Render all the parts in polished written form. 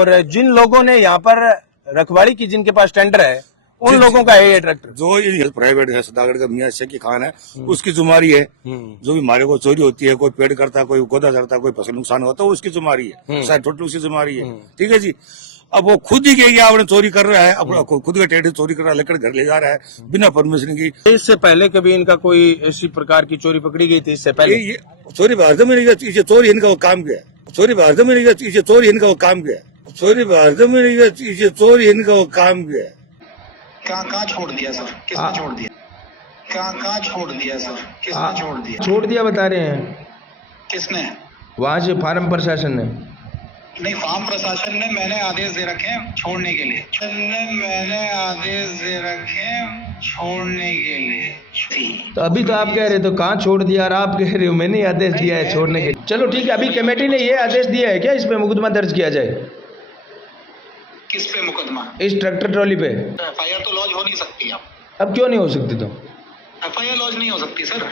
और जिन लोगों ने यहाँ पर रखवाड़ी की जिनके पास टेंडर है उन लोगों का है ये ट्रैक्टर। जो ये प्राइवेट है सदागढ़ का मियाँ शेखी खान है उसकी जुमारी है। जो भी हमारे को चोरी होती है, कोई पेड़ करता है, कोई गोदा चढ़ता है, कोई फसल नुकसान होता है, उसकी जुमारी है, शायद टोटल उसकी जुमारी है। ठीक है जी। अब वो खुद ही कहेगा आपने चोरी कर रहा है, अपना खुद का ट्रैक्टर चोरी कर रहा है, लेकर घर ले जा रहा है बिना परमिशन की। इससे पहले कभी इनका कोई ऐसी प्रकार की चोरी पकड़ी गई थी इससे पहले? ये चोरी भारत में नहीं, चोरी इनका वो काम किया है। चोरी भारत में नहीं, चोरी इनका वो काम किया है। चोरी भारत में नहीं, चोरी इनका वो काम किया है। कहाँ छोड़ दिया सर? किसने छोड़ दिया? कहाँ छोड़ दिया सर? किसने छोड़ दिया? छोड़ दिया बता रहे हैं। किसने? वहां से फार्म प्रशासन ने। नहीं, फार्म प्रशासन ने मैंने आदेश दे रखे हैं छोड़ने के लिए। मैंने आदेश दे रखे हैं छोड़ने के लिए। तो अभी तो आप कह रहे तो कहाँ छोड़ दिया और आप कह रहे हो मैंने आदेश दिया है छोड़ने के। चलो ठीक है, अभी कमेटी ने ये आदेश दिया है क्या इस पे मुकदमा दर्ज किया जाए? किस पे मुकदमा? इस ट्रैक्टर ट्रॉली पे एफआईआर तो लॉन्च हो नहीं सकती। अब क्यों नहीं हो सकती? तो एफआईआर लॉन्च नहीं हो सकती सर।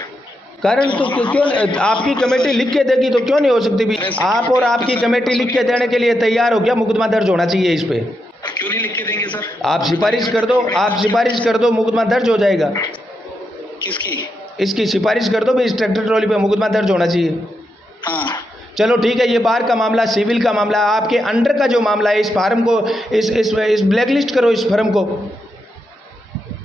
कारण तो क्यों आपकी कमेटी लिख के देगी तो क्यों नहीं हो सकती? भी आप और आपकी कमेटी लिख के देने के लिए तैयार हो क्या? मुकदमा दर्ज होना चाहिए इस पे। क्यों नहीं लिख के देंगे सर? आप सिफारिश कर दो, आप सिफारिश कर दो, मुकदमा दर्ज हो जाएगा। किसकी? इसकी सिफारिश कर दो भी इस ट्रैक्टर ट्रॉली पे मुकदमा दर्ज होना चाहिए। हाँ चलो ठीक है, ये बाहर का मामला, सिविल का मामला, आपके अंडर का जो मामला है इस फार्म को इस ब्लैकलिस्ट करो इस फर्म को।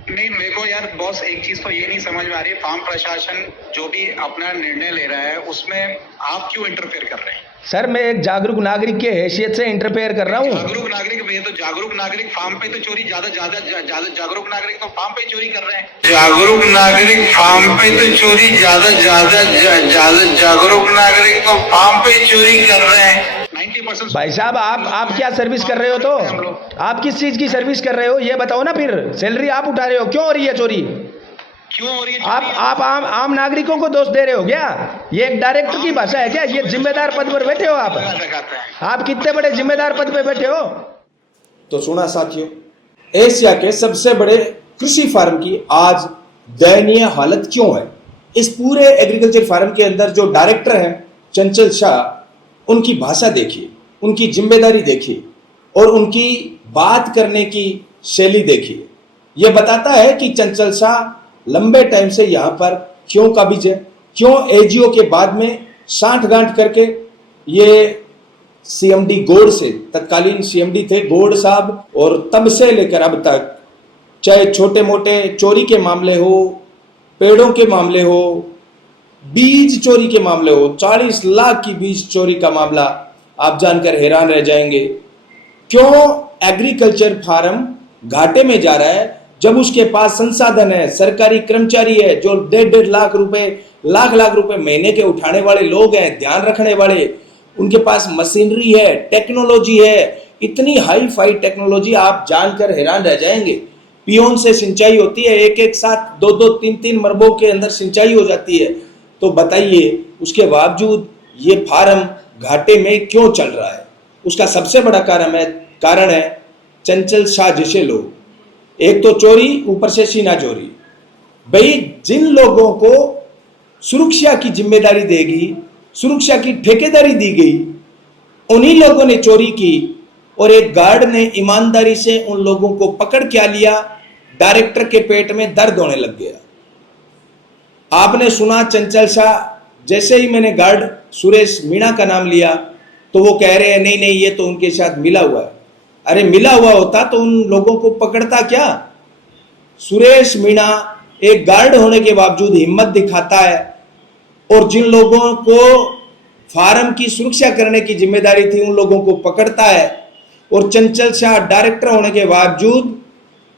नहीं, मेरे को यार बॉस एक चीज तो ये नहीं समझ में आ रही, फार्म प्रशासन जो भी अपना निर्णय ले रहा है उसमें आप क्यों इंटरफेयर कर रहे हैं? सर मैं एक जागरूक नागरिक के हैसियत से इंटरफेयर कर रहा हूँ। जागरूक नागरिक? ये तो जागरूक नागरिक फार्म पे तो चोरी ज्यादा जागरूक नागरिक तो फार्म पे चोरी कर रहे हैं। जागरूक नागरिक फार्म पे तो चोरी ज्यादा जागरूक नागरिक तो फार्म पे चोरी कर रहे हैं। 90% भाई साहब आप क्या सर्विस कर रहे हो? तो आप किस चीज की सर्विस कर रहे हो ये बताओ ना। फिर सैलरी आप उठा रहे हो, क्यों हो रही है चोरी? क्यों हो रही है? आप आम नागरिकों को दोष दे रहे हो क्या? ये एक डायरेक्टर की भाषा है क्या? ये जिम्मेदार पद पर बैठे हो आप कितने बड़े जिम्मेदार पद पे बैठे हो? तो सुना साथियों, एशिया के सबसे बड़े कृषि फार्म की आज दयनीय हालत क्यों है। इस पूरे एग्रीकल्चर फार्म के अंदर जो डायरेक्टर हैं चंचल शाह, उनकी भाषा देखिए, उनकी जिम्मेदारी देखिए और उनकी बात करने की शैली देखिए। यह बताता है कि चंचल शाह लंबे टाइम से यहां पर क्यों काबिज है, क्यों एजीओ के बाद में साठगांठ करके ये सीएमडी गौड़ से, तत्कालीन सीएमडी थे गौड़ साहब, और तब से लेकर अब तक चाहे छोटे मोटे चोरी के मामले हो, पेड़ों के मामले हो, बीज चोरी के मामले हो, 40 लाख की बीज चोरी का मामला आप जानकर हैरान रह जाएंगे। क्यों एग्रीकल्चर फार्म घाटे में जा रहा है जब उसके पास संसाधन है, सरकारी कर्मचारी है जो 1.5 लाख रुपए, लाख रुपए महीने के उठाने वाले लोग हैं, ध्यान रखने वाले, उनके पास मशीनरी है, टेक्नोलॉजी है, इतनी हाई फाई टेक्नोलॉजी आप जानकर हैरान रह जाएंगे। पियोन से सिंचाई होती है, एक साथ 2-2, 3-3 मरबों के अंदर सिंचाई हो जाती है। तो बताइए उसके बावजूद ये फार्म घाटे में क्यों चल रहा है? उसका सबसे बड़ा कारण है चंचल शाह जैसे लोग। एक तो चोरी, ऊपर से सीना चोरी। भाई जिन लोगों को सुरक्षा की जिम्मेदारी देगी, सुरक्षा की ठेकेदारी दी गई, उन्हीं लोगों ने चोरी की और एक गार्ड ने ईमानदारी से उन लोगों को पकड़ क्या लिया, डायरेक्टर के पेट में दर्द होने लग गया। आपने सुना चंचल शाह, जैसे ही मैंने गार्ड सुरेश मीणा का नाम लिया तो वो कह रहे हैं नहीं ये तो उनके साथ मिला हुआ है। अरे मिला हुआ होता तो उन लोगों को पकड़ता क्या? सुरेश मीणा एक गार्ड होने के बावजूद हिम्मत दिखाता है और जिन लोगों को फार्म की सुरक्षा करने की जिम्मेदारी थी उन लोगों को पकड़ता है, और चंचल शाह डायरेक्टर होने के बावजूद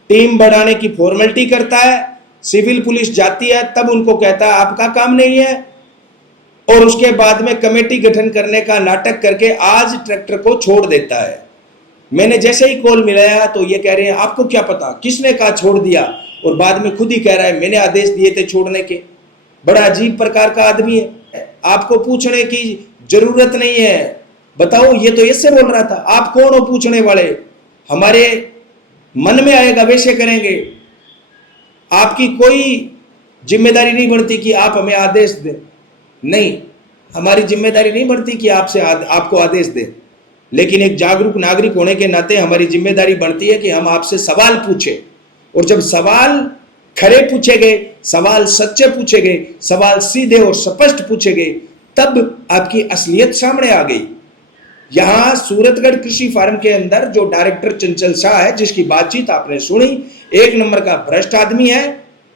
टीम बढ़ाने की फॉर्मेलिटी करता है। सिविल पुलिस जाती है तब उनको कहता है आपका काम नहीं है, और उसके बाद में कमेटी गठन करने का नाटक करके आज ट्रैक्टर को छोड़ देता है। मैंने जैसे ही कॉल मिलाया तो ये कह रहे हैं आपको क्या पता किसने कहा छोड़ दिया, और बाद में खुद ही कह रहा है मैंने आदेश दिए थे छोड़ने के। बड़ा अजीब प्रकार का आदमी है, आपको पूछने की जरूरत नहीं है। बताओ, ये तो इससे बोल रहा था, आप कौन हो पूछने वाले? हमारे मन में आएगा वैसे करेंगे। आपकी कोई जिम्मेदारी नहीं बढ़ती कि आप हमें आदेश दें, नहीं, हमारी जिम्मेदारी नहीं बढ़ती कि आपको आदेश दें। लेकिन एक जागरूक नागरिक होने के नाते हमारी जिम्मेदारी बनती है कि हम आपसे सवाल पूछें, और जब सवाल खरे पूछे गए, सवाल सच्चे पूछे गए, सवाल सीधे और स्पष्ट पूछे गए, तब आपकी असलियत सामने आ गई। यहां सूरतगढ़ कृषि फार्म के अंदर जो डायरेक्टर चंचल शाह है, जिसकी बातचीत आपने सुनी, एक नंबर का भ्रष्ट आदमी है,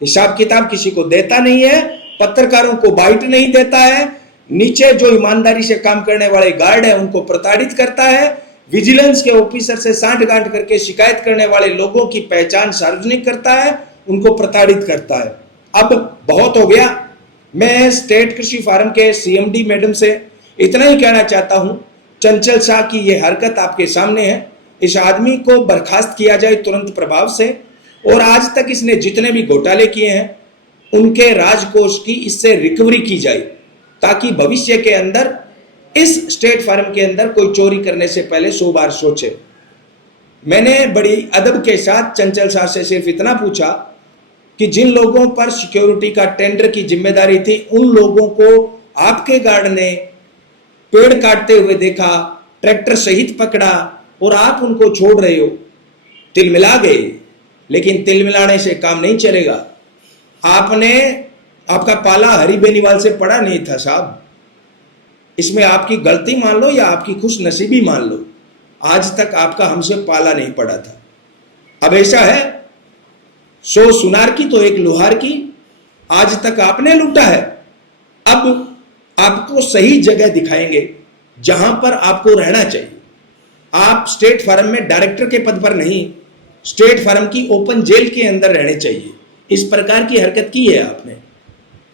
हिसाब किताब किसी को देता नहीं है, पत्रकारों को बाइट नहीं देता है, नीचे जो ईमानदारी से काम करने वाले गार्ड है उनको प्रताड़ित करता है, विजिलेंस के ऑफिसर से सांठ-गांठ करके शिकायत करने वाले लोगों की पहचान सार्वजनिक करता है, उनको प्रताड़ित करता है। अब बहुत हो गया। मैं स्टेट कृषि फार्म के सीएमडी मैडम से इतना ही कहना चाहता हूं, चंचल शाह की यह हरकत आपके सामने है, इस आदमी को बर्खास्त किया जाए तुरंत प्रभाव से, और आज तक इसने जितने भी घोटाले किए हैं उनके राजकोष की इससे रिकवरी की जाए, ताकि भविष्य के अंदर इस स्टेट फार्म के अंदर कोई चोरी करने से पहले 100 बार सोचे। मैंने बड़ी अदब के साथ चंचल शाह से सिर्फ इतना पूछा कि जिन लोगों पर सिक्योरिटी का टेंडर की जिम्मेदारी थी, उन लोगों को आपके गार्ड ने पेड़ काटते हुए देखा, ट्रैक्टर सहित पकड़ा, और आप उनको छोड़ रहे हो। तिलमिला गए, लेकिन तिलमिलाने से काम नहीं चलेगा। आपका पाला हरि बेनीवाल से पड़ा नहीं था साहब। इसमें आपकी गलती मान लो या आपकी खुश नसीबी मान लो, आज तक आपका हमसे पाला नहीं पड़ा था। अब ऐसा है, 100 सुनार की तो एक लोहार की, आज तक आपने लूटा है। अब आपको सही जगह दिखाएंगे जहां पर आपको रहना चाहिए। आप स्टेट फार्म में डायरेक्टर के पद पर नहीं, स्टेट फार्म की ओपन जेल के अंदर रहने चाहिए। इस प्रकार की हरकत की है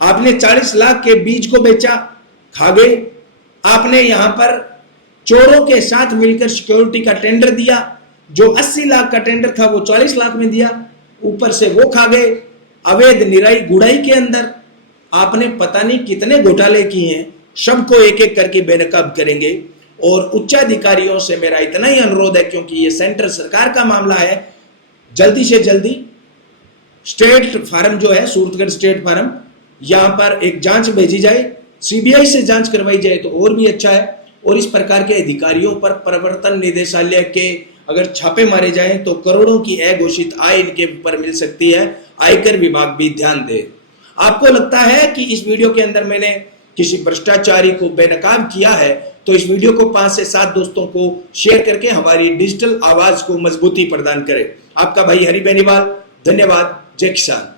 आपने 40 लाख के बीज को बेचा, खा गए। आपने यहां पर चोरों के साथ मिलकर सिक्योरिटी का टेंडर दिया, जो 80 लाख का टेंडर था वो 40 लाख में दिया, ऊपर से वो खा गए। अवैध निराई गुड़ाई के अंदर आपने पता नहीं कितने घोटाले किए हैं, सबको एक एक करके बेनकाब करेंगे। और उच्चाधिकारियों से मेरा इतना ही अनुरोध है, क्योंकि ये सेंटर सरकार का मामला है, जल्दी से जल्दी स्टेट फार्म जो है, सूरतगढ़ स्टेट फार्म, यहां पर एक जांच भेजी जाए, सीबीआई से जांच करवाई जाए तो और भी अच्छा है। और इस प्रकार के अधिकारियों पर प्रवर्तन निदेशालय के अगर छापे मारे जाएं तो करोड़ों की अघोषित आय इनके ऊपर मिल सकती है। आयकर विभाग भी ध्यान दे। आपको लगता है कि इस वीडियो के अंदर मैंने किसी भ्रष्टाचारी को बेनकाब किया है, तो इस वीडियो को 5 से 7 दोस्तों को शेयर करके हमारी डिजिटल आवाज को मजबूती प्रदान करें। आपका भाई हरि बेनीवाल, धन्यवाद। जय किसान।